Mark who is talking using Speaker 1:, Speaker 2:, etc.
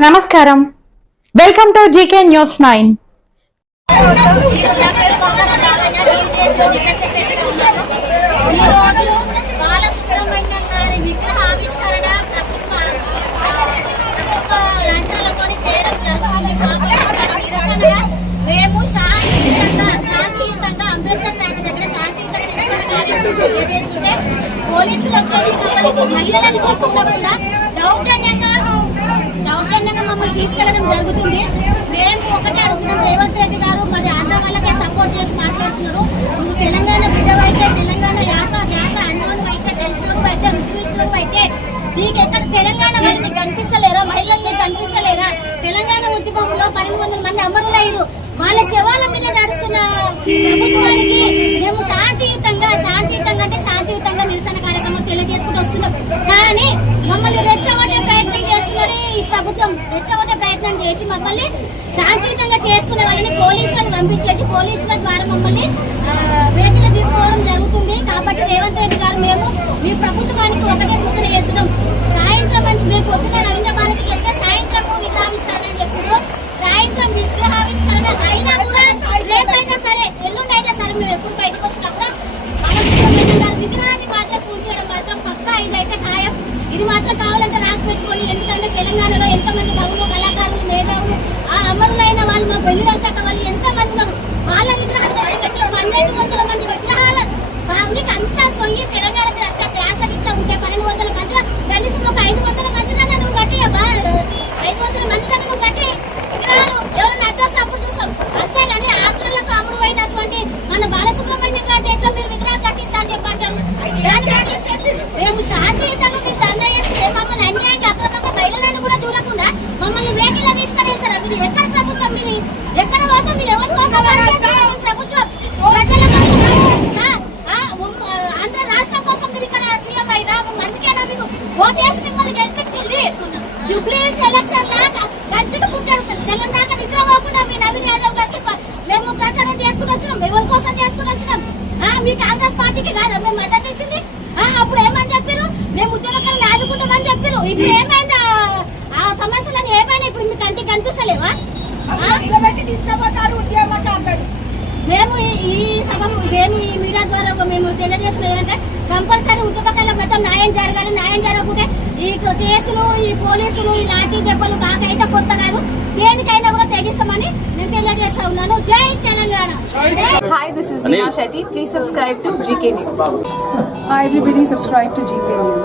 Speaker 1: నమస్కారం welcome to GK news nine
Speaker 2: మేము శాంతియుతంగా శాంతియుతంగా అంబేద్కర్ శాంతి దగ్గర శాంతియుతంగా పోలీసులు వచ్చేసి మమ్మల్ని మహిళలను తీసుకున్నప్పుడు మమ్మల్ని జరుగుతుంది. మేము ఒకటే అడుగుతున్నాం. రేవంత్ రెడ్డి గారు మరి ఆంధ్ర వాళ్ళకే సపోర్ట్ చేసి మాట్లాడుతున్నారు. నువ్వు తెలంగాణ బిడ్డవైతే తెలంగాణ యాస యాస అన్నోను అయితే తెలిసినోడు అయితే రుచి అయితే నీకు ఎక్కడ తెలంగాణ వాళ్ళు నీకు కనిపిస్తలేరా? మహిళలు నీకు కనిపిస్తలేరా? తెలంగాణ ఉద్యమంలో పన్నెండు వందల మంది అమరులయ్యారు. వాళ్ళ శవాల మీద నడుస్తున్న ప్రభుత్వానికి మేము శాంతియుతంగా శాంతియుతంగా అంటే శాంతియుతంగా నిరసన కార్యక్రమం తెలియజేసుకుంటూ వస్తున్నాం. కానీ మమ్మల్ని రెచ్చగొట్టే ప్రయత్నం చేస్తున్నది ఈ ప్రభుత్వం. రెచ్చగొట్టే ప్రయత్నం చేసి మమ్మల్ని శాంతియుతంగా చేసుకునే వాళ్ళని పోలీసులను పంపించేసి పోలీసుల ద్వారా మమ్మల్ని ఆ, తీసుకోవడం జరుగుతుంది. కాబట్టి రేవంత్ రెడ్డి గారు మేము మీ ప్రభుత్వానికి ఒకటే సూచన చేస్తున్నాం. సాయంత్రం అని మేము పొద్దున రవీంద్ర వెళ్తే సాయంత్రం విగ్రహావిష్కరణ అని చెప్తున్నారు. సాయంత్రం విగ్రహావిష్కరణ అయినా కూడా రేపైనా సరే ఎల్లుండి అయినా సరే మేము ఎప్పుడు బయటకు తీసుకొని ఎక్కడ ప్రభుత్వం మీది ఎక్కడ పోతే ఎవరి కోసం పనిచేస్తున్నారు ప్రభుత్వం? ప్రజల కోసం పనిచేస్తుందా? ఆంధ్ర రాష్ట్రం కోసం మీరు ఇక్కడ సీఎం అయినా అందుకేనా మీకు ఓటేసి మిమ్మల్ని గెలిపించింది జూబ్లీ ఎలక్షన్ లాగా తెలంగాణ నిద్ర పోకుండా మీ నవీన్ యాదవ్ గారికి మేము ప్రచారం చేసుకుని వచ్చినాం. ఎవరి కోసం చేసుకుని వచ్చినాం? ఆ, మీ కాంగ్రెస్ పార్టీకి కాదా మేము మద్దతు ఇచ్చింది. ఆ, అప్పుడు ఏమని చెప్పారు మేము ఉద్యోగాలను ఆదుకుంటామని చెప్పారు ఇప్పుడు ఏమైనా ఆ- ఆ సమస్యలను ఏమైనా ఇప్పుడు మీ కంటికి కనిపిస్తలేవా ఆ?
Speaker 3: నిలబెట్టి తీసుకుపోతారు ఉద్యమకారులు
Speaker 2: మేము ఈ- ఈ సభ మేము ఈ మీడియా ద్వారా మేము తెలియజేస్తున్నది ఏంటంటే కంపల్సరీ ఉద్యమకాల మొత్తం న్యాయం జరగాలి న్యాయం జరగకుంటే ఈ కేసులు ఈ పోలీసులు ఈ లాఠీ దెబ్బలు మాకైతే కొత్త కాదు దేనికైనా కూడా తెగిస్తామని నేను తెలియజేస్తా ఉన్నాను జై తెలంగాణ జై
Speaker 4: Hi, this is Neha Shetty. Please subscribe to GK News.
Speaker 5: Hi everybody, subscribe to GK News.